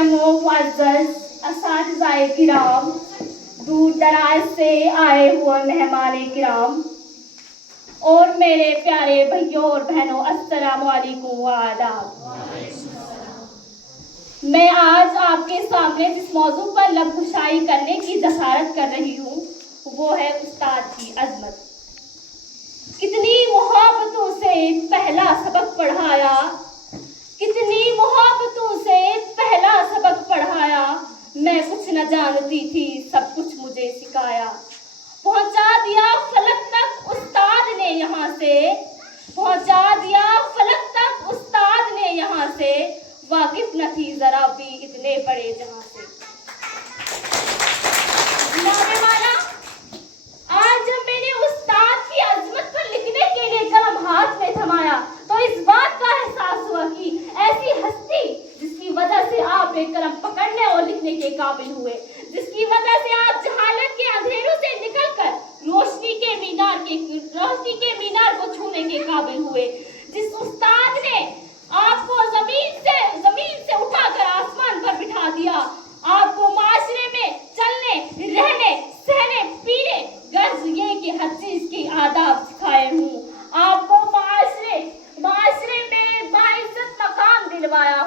मोहतरम व मुअज़्ज़ज़ असातिज़ाए किराम, दूर दराज से आए हुए मेहमान किराम और मेरे प्यारे भाइयों और बहनों, अस्सलामु अलैकुम व आदाब। मैं आज आपके सामने जिस मौजू पर लफ्ज़शाई करने की जसारत कर रही हूँ वो है उस्ताद की अज़मत। कितनी मोहब्बतों से पहला सबक पढ़ाया, कितनी मोहब्बतों से पहला सबक पढ़ाया, मैं कुछ न जानती थी सब कुछ मुझे सिखाया। पहुंचा दिया फलक तक उस्ताद ने यहाँ से, पहुंचा दिया फलक तक उस्ताद ने यहाँ से, वाकिफ न थी जरा भी इतने बड़े जहां से। वाला, आज जब मैंने उस्ताद की अज़मत पर लिखने के लिए कलम हाथ में थमाया तो इस बात का एहसास हुआ कि ऐसी हस्ती जिसकी वजह से आप एक कलम पकड़ने और लिखने के काबिल हुए, जिसकी वजह से आप जहालत के अंधेरों से निकलकर रोशनी के मीनार को छूने के काबिल हुए, जिस उस्ताद ने आपको जमीन से उठाकर आसमान पर बिठा दिया, आपको माशरे में चलने, रहने, सहने, पीने, गर्ज ये कि हर चीज के आदाब सिखाए हूँ। आपको माशरे में बाइज्जत मकाम दिलवाया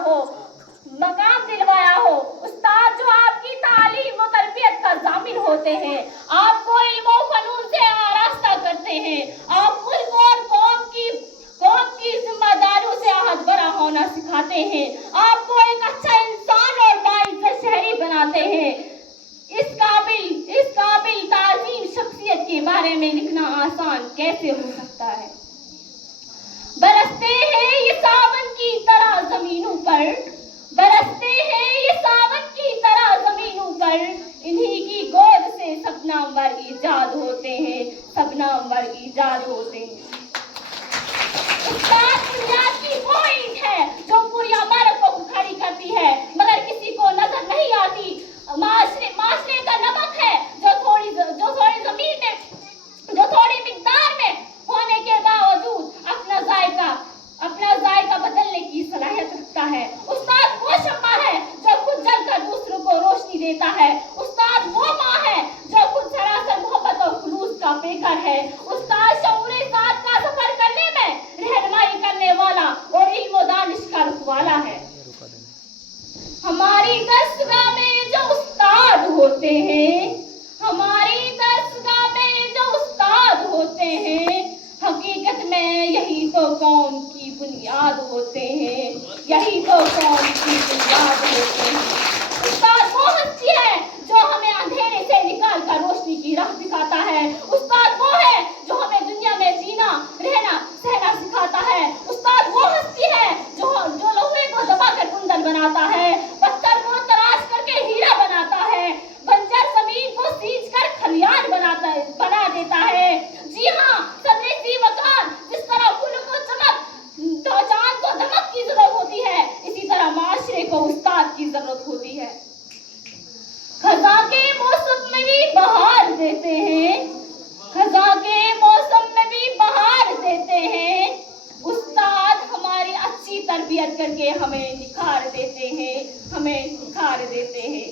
हो, उस्ताद जो आपकी तालीम और तरबियत का जामिन होते हैं, आपको इल्म और फनून से आरास्ता करते हैं, आप मुल्क और कौम की जिम्मेदारियों से आहद बरा होना सिखाते हैं, आपको एक अच्छा इंसान और बाइज्जत शहरी बनाते हैं। इस काबिल ताज़ीम शख्सियत के बारे में लिखना आसान कैसे हो सकता है। बरसते हैं ये सावन की तरह ज़मीनों पर, बरसते हैं ये सावन की तरह ज़मीनों पर, इन्हीं की गोद से सब नामवर ईजाद होते हैं, सब नामवर ईजाद होते हैं। उस्ताद बुनियाद की वो ईंट है जो पूरी इमारत को खड़ी करती है मगर किसी को नजर नहीं आती। माशरे का नमक है जो थोड़ी जमीन में, जो थोड़ी मिकदार में होने के बावजूद अपना जायका बदलने की सलाहियत रखता है। उस्ताद वो शम्मा है जो खुद जलकर दूसरों को रोशनी देता है। उस्ताद वो माँ है जो खुद सरासर मोहब्बत और खुलूस का पेकर है। उस्ताद शऊरे साथ का सफर करने में रहनुमाई करने वाला और इल्म व दानिश का रखवाला है। हमारी दरसगाह में जो उस्ताद होते हैं, हमारी दरसगाह में जो उस्ताद होते हैं, हकीकत में यही तो कौम की बुनियाद होते हैं, यही तो कौम की बुनियाद होते हैं। उस्ताद वो हस्ती है जो हमें अंधेरे से निकाल कर रोशनी की राह दिखाता है। उस्ताद वो है जो हमें दुनिया में जीना, रहना, सहना सिखाता है। उस्ताद वो हस्ती है जो लोहे को दबाकर कुंदन बनाता है, पत्थर को तराश करके हीरा बनाता है, बंजर जमीन को सींच कर खलियान बना देता है। जी हाँ, सदरे वकार जिस तरह फूलों को चमक, चांद को दमक की जरूरत होती है, इसी तरह माशरे को उस्ताद की जरूरत होती है। खज़ां के मौसम में भी बहार देते हैं, खज़ां के मौसम में भी बहार देते हैं। उस्ताद हमारी अच्छी तरबियत करके हमें निखार देते हैं, हमें निखार देते हैं।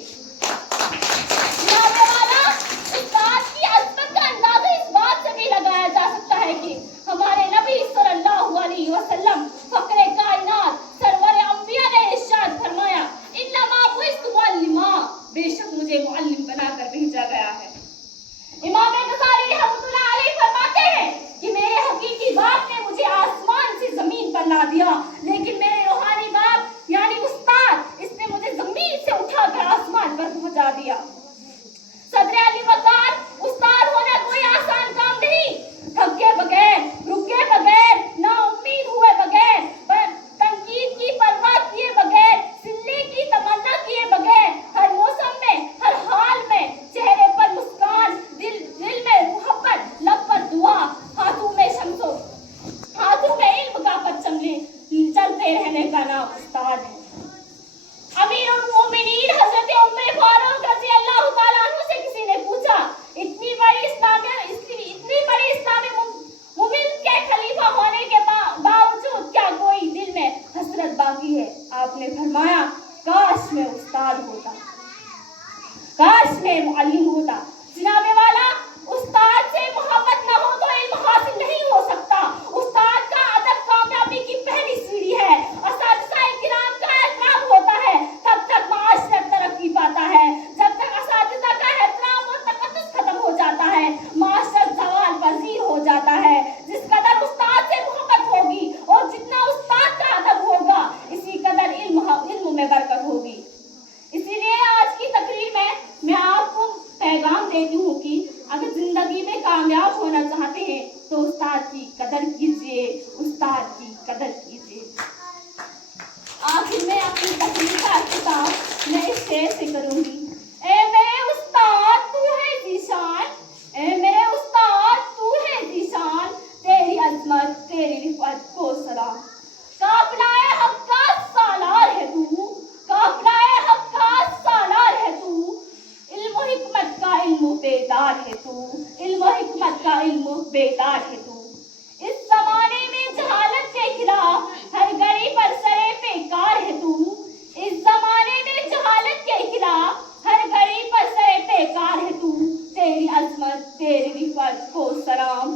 उस्ताद की अज़मत का अंदाज़ा इस बात से भी लगाया जा सकता है कि हमारे नबी सल्लल्लाहु अलैहि वसल्लम फ़ख्रे कायनात सरवर अंबिया ने इरशाद फरमाया, इन्नमा बुइस्तु मुअल्लिमा, बेशक मुझे मुअल्लिम बनाकर भेजा गया है। इमाम गज़ाली रहमतुल्लाह अलैह फरमाते हैं कि मेरे हकीकी बाप ने मुझे आसमान से जमीन पर ला दिया, लेकिन मेरे रूहानी बाप यानी उस्ताद, इसने मुझे जमीन से उठाकर आसमान पर पहुंचा दिया। सदरे अली वकार उस्ताद होना कोई आसान काम नहीं। थके बगैर, रुके बगैर, ना उम्मीद हुए बगैर, तनकीद की परवाह किए बगैर, सिलने की तमन्ना किए बगैर, हर मौसम में, हर हाल में चेहरे पर मुस्कान, दिल में मोहब्बत, लब पर दुआ, हाथों में इल्म का परचम चलते रहने का नाम उस्ताद है। अमीरुल मोमिनीन हजरत उम्मे फारूक रज़ी अल्लाह میں استاد ہوتا، کاش میں معلم ہوتا۔ جناب والا، استاد سے محبت نہ ہو تو علم حاصل نہیں ہو سکتا۔ استاد کا ادب کامیابی کی پہلی سیڑھی ہے۔ اساتذہ کرام کا احترام ہوتا ہے تب تک معاشرہ ترقی پاتا ہے۔ جب تک اساتذہ کا احترام و تقدس ختم ہو جاتا ہے، معاشرہ زوال پذیر ہو جاتا ہے۔ جس قدر استاد سے محبت ہوگی اور جتنا استاد کا ادب ہوگا، اسی قدر علم میں برکت ہوگی۔ اسی لیے آج کی تقریر میں آپ کو پیغام دیتی ہوں کہ اگر زندگی میں کامیاب ہونا چاہتے ہیں تو استاد کی قدر کیجیے، استاد کی قدر کیجیے۔ آخر میں اپنی تقریر کا اختتام میں اس شعر سے کروں گی۔ اے میرے استاد تو ہے ذیشان، اے میرے استاد تو ہے ذیشان، تیری عظمت تیری رفعت کو سلام۔ قافلہ حق کا سالار ہے تو، قافلہ حق کا سالار ہے تو، علم و حکمت کا علم بیدار ہے تو، علم و حکمت کا علم بیدار ہے تو۔ اس زمانے میں جہالت کے خلاف ہر گھڑی پر سرے پیکار ہے تو، اس زمانے میں جہالت کے خلاف ہر گھڑی پر سرے پیکار ہے تو، تیری عظمت تیری رفعت کو سلام۔